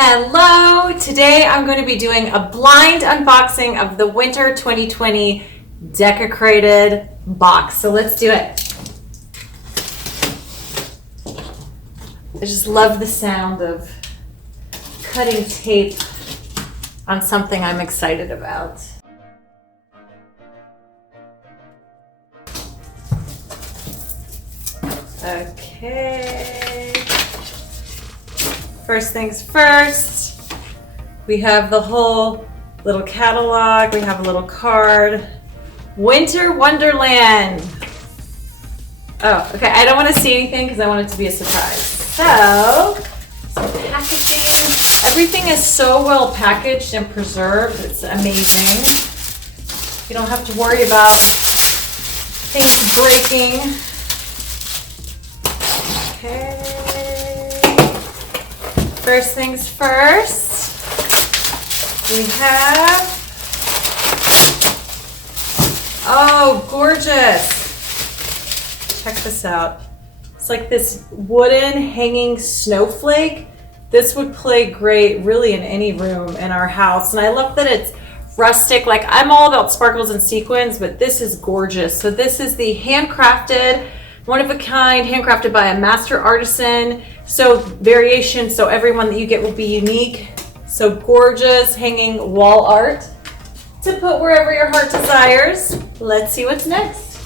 Hello! Today I'm going to be doing a blind unboxing of the Winter 2020 Decocrated box. So let's do it. I just love the sound of cutting tape on something I'm excited about. Okay. First things first, we have the whole little catalog, we have a little card. Winter Wonderland. Oh, okay, I don't want to see anything because I want it to be a surprise. So, some packaging. Everything is so well packaged and preserved, it's amazing. You don't have to worry about things breaking. Okay. First things first, we have, oh, gorgeous. Check this out. It's like this wooden hanging snowflake. This would play great really in any room in our house. And I love that it's rustic. Like, I'm all about sparkles and sequins, but this is gorgeous. So this is the handcrafted, one of a kind, handcrafted by a master artisan. So variation, so every one that you get will be unique. So gorgeous hanging wall art to put wherever your heart desires. Let's see what's next.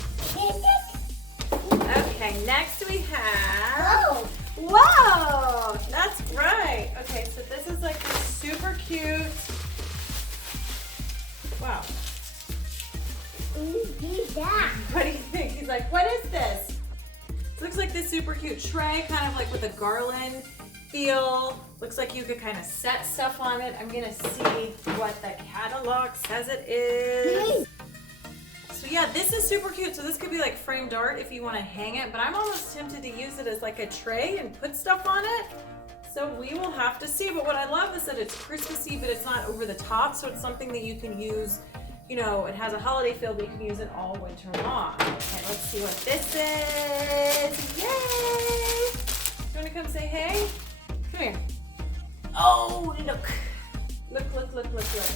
Okay, next we have, whoa, that's right. Okay, so this is like a super cute, wow. What do you think? He's like, what is this? Looks like this super cute tray, kind of like with a garland feel. Looks like you could kind of set stuff on it. I'm gonna see what the catalog says it is. So yeah, this is super cute. So this could be like framed art if you want to hang it, but I'm almost tempted to use it as like a tray and put stuff on it. So we will have to see. But what I love is that it's Christmassy, but it's not over the top. So it's something that you can use. You know, it has a holiday feel, but you can use it all winter long. Okay, let's see what this is. Yay! You want to come say hey? Come here. Oh, look. Look, look, look, look, look.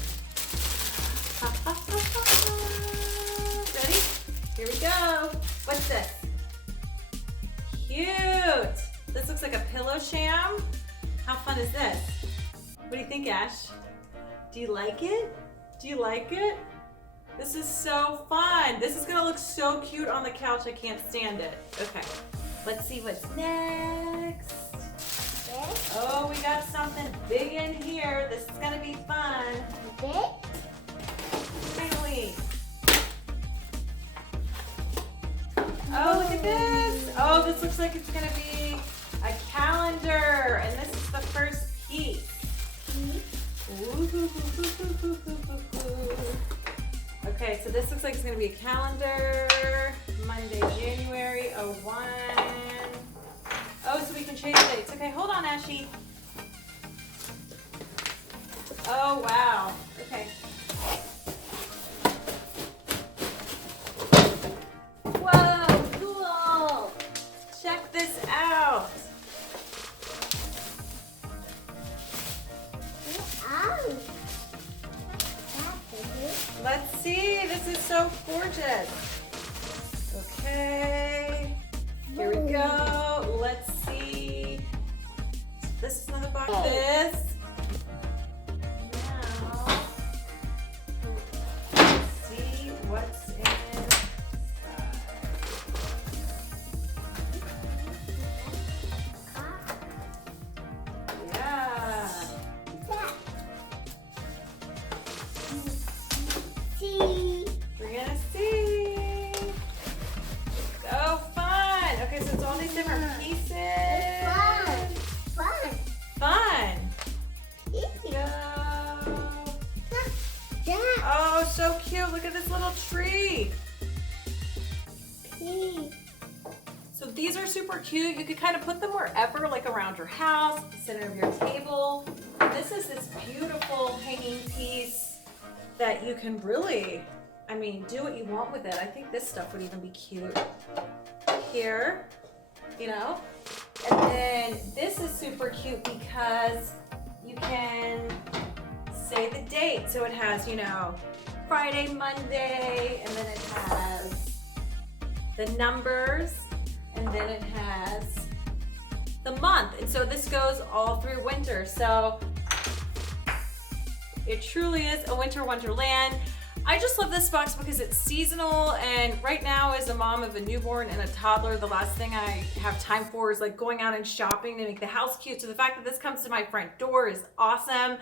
Ready? Here we go. What's this? Cute. This looks like a pillow sham. How fun is this? What do you think, Ash? Do you like it? Do you like it? This is so fun. This is gonna look so cute on the couch. I can't stand it. Okay, let's see what's next. Oh, we got something big in here. This is gonna be fun. Finally. Oh, look at this. Oh, this looks like it's gonna be a calendar, and this is the first piece. Ooh. Okay, so this looks like it's going to be a calendar, Monday, January 01. Oh, so we can change dates. Okay, hold on, Ashy. Oh, wow. Okay. Whoa, cool. Check this out. Let's see, this is so gorgeous. Okay, here we go. Let's see. This is another box. This. Now, let's see what's inside. Yeah. We're gonna see. So fun. Okay, so it's all these different pieces. Fun. Go. Oh, so cute. Look at this little tree. So these are super cute. You could kind of put them wherever, like around your house, the center of your table. This is this beautiful hanging piece that you can really, I mean, do what you want with it. I think this stuff would even be cute here, you know? And then this is super cute because you can say the date. So it has, you know, Friday, Monday, and then it has the numbers, and then it has the month. And so this goes all through winter. So it truly is a winter wonderland. I just love this box because it's seasonal, and right now as a mom of a newborn and a toddler, the last thing I have time for is like going out and shopping to make the house cute. So the fact that this comes to my front door is awesome.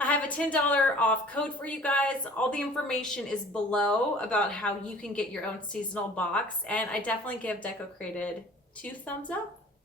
I have a $10 off code for you guys. All the information is below about how you can get your own seasonal box, and I definitely give Decocrated 2 thumbs up.